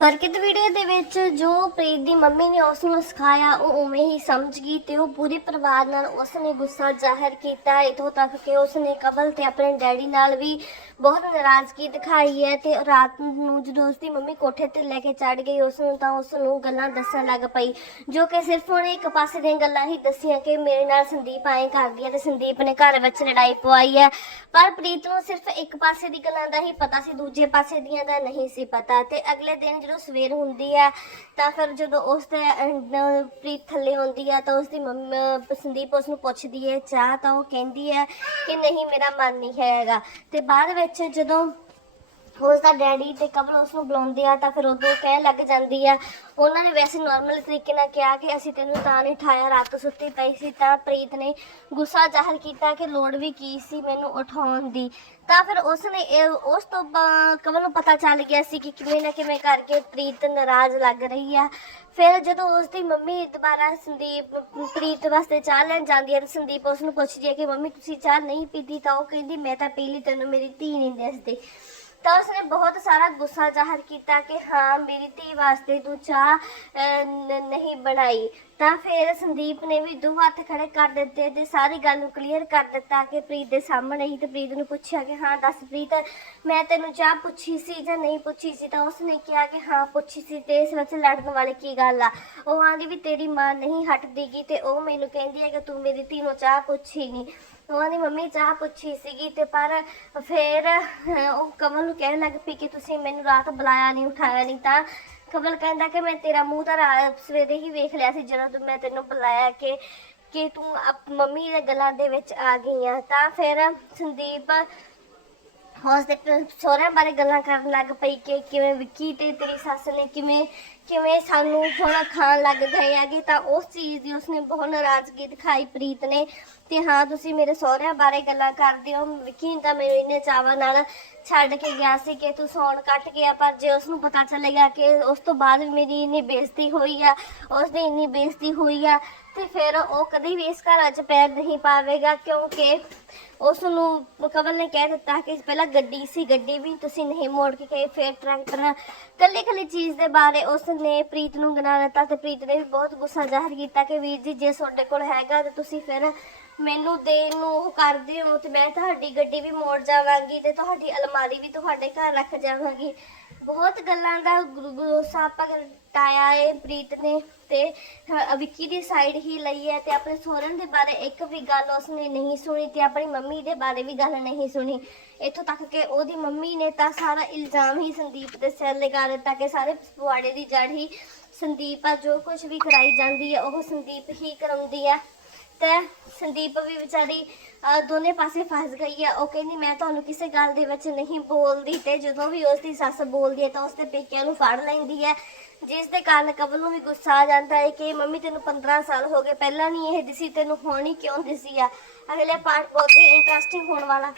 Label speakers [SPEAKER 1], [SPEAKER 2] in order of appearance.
[SPEAKER 1] ਹਰਕਤ ਵੀਡੀਓ ਦੇ ਵਿੱਚ ਜੋ ਪ੍ਰੀਤ ਦੀ ਮੰਮੀ ਨੇ ਉਸ ਨੂੰ ਸਿਖਾਇਆ, ਉਹ ਉਵੇਂ ਹੀ ਸਮਝ ਗਈ ਤੇ ਉਹ ਪੂਰੇ ਪਰਿਵਾਰ ਨਾਲ ਉਸ ਨੇ ਗੁੱਸਾ ਜ਼ਾਹਿਰ ਕੀਤਾ। ਇਥੋਂ ਤੱਕ ਕਿ ਉਸ ਨੇ ਕਬਲ ਤੇ ਆਪਣੇ ਡੈਡੀ ਨਾਲ ਵੀ ਬਹੁਤ ਨਾਰਾਜ਼ਗੀ ਦਿਖਾਈ ਹੈ ਤੇ ਰਾਤ ਨੂੰ ਜਦੋਂ ਉਸ ਦੀ ਮੰਮੀ ਕੋਠੇ ਤੇ ਲੈ ਕੇ ਚੜ ਗਈ, ਉਸ ਨੂੰ ਤਾਂ ਉਸ ਨੂੰ ਗੱਲਾਂ ਦੱਸਣ ਲੱਗ ਪਈ, ਜੋ ਕਿ ਸਿਰਫ ਉਹਨੇ ਇੱਕ ਪਾਸੇ ਦੀਆਂ ਗੱਲਾਂ ਹੀ ਦੱਸੀਆਂ ਕਿ ਮੇਰੇ ਨਾਲ ਸੰਦੀਪ ਆਏ ਕਰਦੀ ਹੈ ਤੇ ਸੰਦੀਪ ਨੇ ਘਰ ਵਿੱਚ ਲੜਾਈ ਪਵਾਈ ਹੈ। ਪਰ ਪ੍ਰੀਤ ਨੂੰ ਸਿਰਫ ਇੱਕ ਪਾਸੇ ਦੀ ਗੱਲਾਂ ਦਾ ਹੀ ਪਤਾ ਸੀ, ਦੂਜੇ ਪਾਸੇ ਦੀਆਂ ਦਾ ਨਹੀਂ ਸੀ ਪਤਾ ਤੇ ਅਗਲੇ ਦਿਨ ਜਦੋਂ ਸਵੇਰ ਹੁੰਦੀ ਹੈ ਤਾਂ ਫਿਰ ਜਦੋਂ ਉਸ ਦੇ ਅਹ, ਪ੍ਰੀਤ ਥੱਲੇ ਆਉਂਦੀ ਹੈ ਤਾਂ ਉਸ ਦੀ ਮੰਮੀ ਸੰਦੀਪ ਉਸ ਨੂੰ ਪੁੱਛਦੀ ਹੈ ਚਾਹ ਤਾਂ ਉਹ ਕਹਿੰਦੀ ਹੈ ਕਿ ਨਹੀਂ ਮੇਰਾ ਮਨ ਨਹੀਂ ਹੈਗਾ। ਤੇ ਬਾਅਦ ਵਿੱਚ ਜਦੋਂ ਉਸ ਦਾ ਡੈਡੀ ਤੇ ਕਮਲ ਉਸ ਨੂੰ ਬੁਲਾਉਂਦੇ ਆ ਤਾਂ ਫਿਰ ਉਦੋਂ ਕਹਿ ਲੱਗ ਜਾਂਦੀ ਆ। ਉਹਨਾਂ ਨੇ ਵੈਸੇ ਨਾਰਮਲ ਤਰੀਕੇ ਨਾਲ ਕਿਹਾ ਕਿ ਅਸੀਂ ਤੈਨੂੰ ਤਾਂ ਨਹੀਂ ਠਾਇਆ, ਰਾਤ ਸੁੱਤੀ ਪਈ ਸੀ ਤਾਂ ਪ੍ਰੀਤ ਨੇ ਗੁੱਸਾ ਜ਼ਾਹਰ ਕੀਤਾ ਕਿ ਲੋੜ ਵੀ ਕੀ ਸੀ ਮੈਨੂੰ ਉਠਾਉਣ ਦੀ। ਤਾਂ ਫਿਰ ਉਸ ਨੇ ਇਹ- ਉਸ ਤੋਂ ਬਾ- ਕਮਲ ਨੂੰ ਪਤਾ ਚੱਲ ਗਿਆ ਸੀ ਕਿ ਕਿਵੇਂ ਨਾ ਕਿਵੇਂ ਕਰਕੇ ਪ੍ਰੀਤ ਨਾਰਾਜ਼ ਲੱਗ ਰਹੀ ਆ। ਫਿਰ ਜਦੋਂ ਉਸ ਦੀ ਮੰਮੀ ਦੁਬਾਰਾ ਸੰਦੀਪ, ਪ੍ਰੀਤ ਵਾਸਤੇ ਚਾਹ ਲੈਣ ਜਾਂਦੀ ਹੈ ਤਾਂ ਸੰਦੀਪ ਉਸ ਨੂੰ ਪੁੱਛਦੀ ਹੈ ਕਿ ਮੰਮੀ ਤੁਸੀਂ ਚਾਹ ਨਹੀਂ ਪੀਤੀ ਤਾਂ ਉਹ ਕਹਿੰਦੀ, ਮੈਂ ਤਾਂ ਪੀ ਲਈ, ਤੈਨੂੰ ਮੇਰੀ ਧੀ ਨਹੀਂ ਦੱਸਦੀ। ਤਾਂ ਉਸਨੇ ਬਹੁਤ ਸਾਰਾ ਗੁੱਸਾ ਜ਼ਾਹਰ ਕੀਤਾ ਕਿ ਹਾਂ, ਮੇਰੀ ਧੀ ਵਾਸਤੇ ਤੂੰ ਚਾਹ ਨਹੀਂ ਬਣਾਈ। ਤਾਂ ਫਿਰ ਸੰਦੀਪ ਨੇ ਵੀ ਦੋ ਹੱਥ ਖੜੇ ਕਰ ਦਿੱਤੇ ਤੇ ਸਾਰੀ ਗੱਲ ਨੂੰ ਕਲੀਅਰ ਕਰ ਦਿੱਤਾ ਕਿ ਪ੍ਰੀਤ ਦੇ ਸਾਹਮਣੇ ਹੀ ਤੇ ਪ੍ਰੀਤ ਨੂੰ ਪੁੱਛਿਆ ਕਿ ਹਾਂ, ਦੱਸ ਪ੍ਰੀਤ, ਮੈਂ ਤੈਨੂੰ ਚਾਹ ਪੁੱਛੀ ਸੀ ਜਾਂ ਨਹੀਂ ਪੁੱਛੀ ਸੀ? ਤਾਂ ਉਸਨੇ ਕਿਹਾ ਕਿ ਹਾਂ, ਪੁੱਛੀ ਸੀ ਤੇ ਇਸ ਵਿੱਚ ਲੜਨ ਵਾਲੀ ਕੀ ਗੱਲ ਆ? ਉਹ ਆਂਦੀ ਵੀ ਤੇਰੀ ਮਾਂ ਨਹੀਂ ਹਟਦੀਗੀ ਤੇ ਉਹ ਮੈਨੂੰ ਕਹਿੰਦੀ ਹੈ ਕਿ ਤੂੰ ਮੇਰੀ ਧੀ ਨੂੰ ਚਾਹ ਪੁੱਛੀ ਨਹੀਂ ਉਹਨਾਂ ਦੀ ਮੰਮੀ ਚਾਹ ਪੁੱਛੀ ਸੀਗੀ ਤੇ ਪਰ ਫਿਰ ਉਹ ਕਮਲ ਨੂੰ ਕਹਿਣ ਲੱਗ ਪਈ ਕਿ ਤੁਸੀਂ ਮੈਨੂੰ ਰਾਤ ਬੁਲਾਇਆ ਨਹੀਂ, ਉਠਾਇਆ ਨਹੀਂ ਤਾਂ ਕਮਲ ਕਹਿੰਦਾ ਕਿ ਮੈਂ ਤੇਰਾ ਮੂੰਹ ਤਾਂ ਰਾ- ਸਵੇਰੇ ਹੀ ਵੇਖ ਲਿਆ ਸੀ ਜਦੋਂ ਤੂੰ ਮੈਂ ਤੈਨੂੰ ਬੁਲਾਇਆ ਕਿ ਕਿ ਤੂੰ ਮੰਮੀ ਦੇ ਗੱਲਾਂ ਦੇ ਵਿੱਚ ਆ ਗਈ ਆ। ਤਾਂ ਫਿਰ ਸੰਦੀਪ ਉਸ ਦੇ ਪ- ਸਹੁਰਿਆਂ ਬਾਰੇ ਗੱਲਾਂ ਕਰਨ ਲੱਗ ਪਈ ਕਿ ਕਿਵੇਂ ਵਿੱਕੀ ਤੇ ਤੇਰੀ ਸੱਸ ਨੇ ਕਿਵੇਂ ਕਿਵੇਂ ਸਾਨੂੰ ਹੁਣ ਖਾਣ ਲੱਗ ਗਏ ਹੈਗੇ, ਤਾਂ ਉਸ ਚੀਜ਼ ਦੀ ਉਸਨੇ ਬਹੁਤ ਨਾਰਾਜ਼ਗੀ ਦਿਖਾਈ ਪ੍ਰੀਤ ਨੇ। ਤੇ ਹਾਂ, ਤੁਸੀਂ ਮੇਰੇ ਸਹੁਰਿਆਂ ਬਾਰੇ ਗੱਲਾਂ ਕਰਦੇ ਹੋ। ਵਿੱਕੀ ਤਾਂ ਮੈਨੂੰ ਇੰਨੇ ਚਾਵਾਂ ਨਾਲ ਛੱਡ ਕੇ ਗਿਆ ਸੀ ਕਿ ਤੂੰ ਸੌਣ ਕੱਟ ਗਿਆ ਪਰ ਜੇ ਉਸ ਨੂੰ ਪਤਾ ਚੱਲੇਗਾ ਕਿ ਉਸ ਤੋਂ ਬਾਅਦ ਵੀ ਮੇਰੀ ਇੰਨੀ ਬੇਇੱਜ਼ਤੀ ਹੋਈ ਆ ਉਸ ਦੀ ਇੰਨੀ ਬੇਇੱਜ਼ਤੀ ਹੋਈ ਆ, ਤੇ ਫਿਰ ਉਹ ਕਦੇ ਵੀ ਇਸ ਘਰ 'ਚ ਪੈਰ ਨਹੀਂ ਪਾਵੇਗਾ, ਕਿਉਂਕਿ ਉਸ ਨੂੰ ਕਵਲ ਨੇ ਕਹਿ ਦਿੱਤਾ ਕਿ ਪਹਿਲਾਂ ਗੱਡੀ ਸੀ, ਗੱਡੀ ਵੀ ਤੁਸੀਂ ਨਹੀਂ ਮੋੜ ਕੇ ਗਏ, ਫਿਰ ਟਰੈਕਟਰ ਕੱਲੀ ਕੱਲੀ ਚੀਜ਼ ਦੇ ਬਾਰੇ ਉਸ ਨੇ ਪ੍ਰੀਤ ਨੂੰ ਗਿਣਾ ਦਿੱਤਾ ਤੇ ਪ੍ਰੀਤ ਨੇ ਵੀ ਬਹੁਤ ਗੁੱਸਾ ਜ਼ਾਹਰ ਕੀਤਾ ਕਿ ਵੀਰ ਜੀ, ਜੇ ਤੁਹਾਡੇ ਕੋਲ ਹੈਗਾ ਤੇ ਤੁਸੀਂ ਫਿਰ ਮੈਨੂੰ ਦੇਣ ਨੂੰ ਉਹ ਕਰਦੇ ਹੋ ਤੇ ਮੈਂ ਤੁਹਾਡੀ ਗੱਡੀ ਵੀ ਮੋੜ ਜਾਵਾਂਗੀ ਤੇ ਤੁਹਾਡੀ ਅਲਮਾਰੀ ਵੀ ਤੁਹਾਡੇ ਘਰ ਰੱਖ ਜਾਵਾਂਗੀ। ਬਹੁਤ ਗੱਲਾਂ ਦਾ ਗੁਰੂ ਗੁੱਸਾ ਸਾਹਿਬ ਪ੍ਰਗਟਾਇਆ ਏ, ਪ੍ਰੀਤ ਨੇ ਤੇ ਹ- ਵਿੱਕੀ ਦੀ ਸਾਈਡ ਹੀ ਲਈ ਹੈ ਤੇ ਆਪਣੇ ਸੋਹਰਨ ਦੇ ਬਾਰੇ ਇੱਕ ਵੀ ਗੱਲ ਉਸਨੇ ਨਹੀਂ ਸੁਣੀ ਤੇ ਆਪਣੀ ਮੰਮੀ ਦੇ ਬਾਰੇ ਵੀ ਗੱਲ ਨਹੀਂ ਸੁਣੀ। ਇੱਥੋਂ ਤੱਕ ਕਿ ਉਹਦੀ ਮੰਮੀ ਨੇ ਤਾਂ ਸਾਰਾ ਇਲਜ਼ਾਮ ਹੀ ਸੰਦੀਪ ਦੇ ਸਿਰ ਲਗਾ ਦਿੱਤਾ ਕਿ ਸਾਰੇ ਪਵਾੜੇ ਦੀ ਜੜ ਹੀ ਸੰਦੀਪ ਆ, ਜੋ ਕੁਝ ਵੀ ਕਰਾਈ ਜਾਂਦੀ ਹੈ ਉਹ ਸੰਦੀਪ ਹੀ ਕਰਾਉਂਦੀ ਹੈ। ਤੇ ਸੰਦੀਪ ਵੀ ਵਿਚਾਰੀ ਅਹ, ਦੋਨੇ ਪਾਸੇ ਫਸ ਗਈ ਹੈ। ਉਹ ਕਹਿੰਦੀ ਮੈਂ ਤੁਹਾਨੂੰ ਕਿਸੇ ਗੱਲ ਦੇ ਵਿੱਚ ਨਹੀਂ ਬੋਲਦੀ ਤੇ ਜਦੋਂ ਵੀ ਉਸ ਦੀ ਸੱਸ ਬੋਲਦੀ ਹੈ ਤਾਂ ਉਸ ਦੇ ਪੇਕਿਆਂ ਨੂੰ ਫੜ ਲੈਂਦੀ ਹੈ। ਜਿਸ ਦੇ ਕਾਰਨ ਕਬਲ ਨੂੰ ਵੀ ਗੁੱਸਾ ਆ ਜਾਂਦਾ ਹੈ ਕਿ ਮੰਮੀ ਤੈਨੂੰ 15 ਸਾਲ ਹੋ ਗਏ। ਪਹਿਲਾਂ ਨਹੀਂ ਇਹ ਦਿਸੀ ਤੈਨੂੰ ਹੁਣ ਹੀ ਕਿਉਂ ਦਿਸੀ ਆ? ਅਗਲੇ ਪਾਰਟ ਬਹੁਤ ਹੀ ਇੰਟਰਸਟਿੰਗ ਹੋਣ ਵਾਲਾ।